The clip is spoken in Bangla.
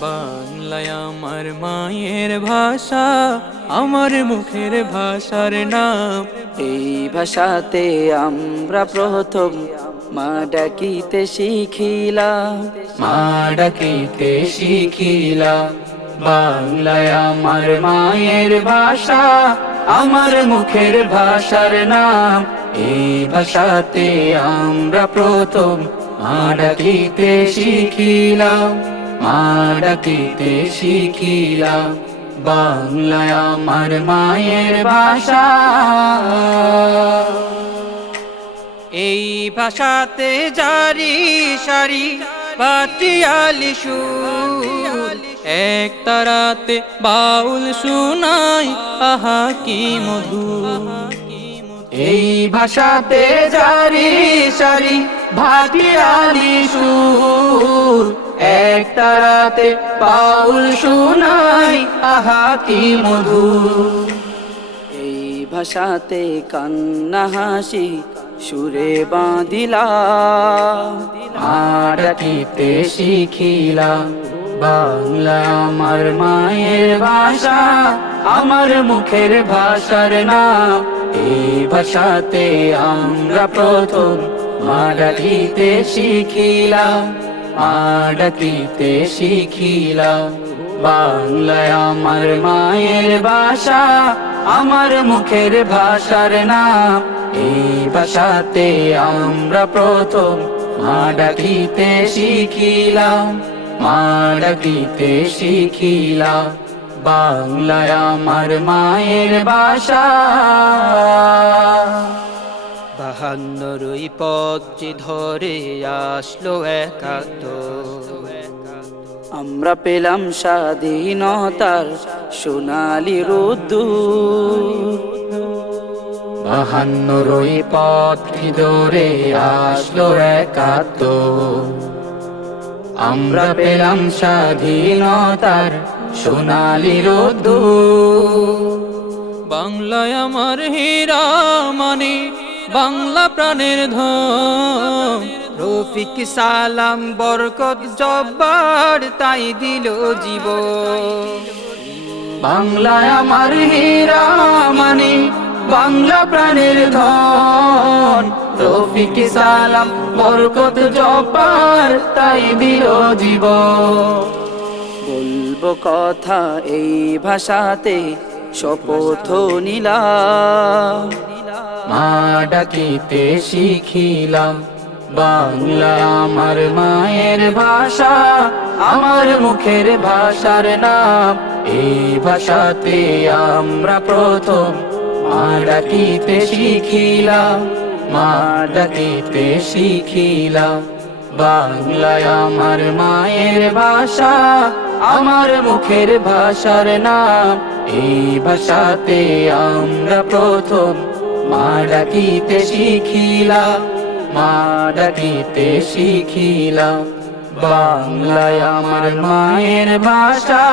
বাংলায় আমার মায়ের ভাষা আমার মুখের ভাষার নাম। এই ভাষাতে আমরা প্রথম মা ডাকিতে শিখিলাম। মা ডাকিতে শিখিলাম। বাংলায় আমার মায়ের ভাষা, আমার মুখের ভাষার নাম। এই ভাষাতে আমরা প্রথম মা ডাকিতে শিখিলাম মা ডাকিতে শিখিলাম। বাংলায় আমার মায়ের ভাষা। এই ভাষাতে জারি সারি পাটিয়ালি এক তারাতে বাউল শুনাই, আহা কি মধু। এই ভাষাতে জারি সারি ভাটিয়ালি সুর। এক তারাতে বাউল শুনাই, আহা কি মধু। এই ভাষাতে কান্না হাসি সুরে বাঁধিলাম আড়াটিতে শিখিলাম। বাংলা আমার মায়ের ভাষা, আমার মুখের ভাষার নাম। এই ভাষাতে আমরা প্রথম মারাঠিতে শিখিলাম মারাঠিতে শিখিলাম। বাংলায় আমার মায়ের ভাষা, আমার মুখের ভাষার নাম। এই ভাষাতে আমরা প্রথম মা ডাকিতে শিখিলাম। মা ডাকিতে শিখিলাম বাংলায় আমার মায়ের ভাষা। বাহান্নরই পথ যে ধরে আসলো একাত্তর আমরা পেলাম স্বাধীনতার সোনালি রোদ্দুর বাহান্নরই পথ ধরে আসলো একাত্তর আমরা পেলাম স্বাধীনতার সোনালি রোদ্দুর বাংলায় আমার হীরা মানে বাংলা প্রাণের ধন। রফিক সালাম বরকত জব্বার তাই দিল জীব বাংলায় আমার হীরা মানে বাংলা প্রাণের ধন। রফিক সালাম বরকত জব্বার তাই দিল জীব বলব কথা এই ভাষাতে শপথ নিলাম। মা ডাকিতে শিখিলাম বাংলা আমার মায়ের ভাষা আমার মুখের ভাষার নাম। এই ভাষাতে আমরা প্রথম মা ডাকিতে শিখিলাম। মা ডাকিতে শিখিলাম, বাংলায় আমার মায়ের ভাষা, আমার মুখের ভাষার নাম। এই ভাষাতে আমরা প্রথম মা ডাকিতে শিখিলাম মা ডাকিতে শিখিলাম, বাংলায় আমার মায়ের ভাষা।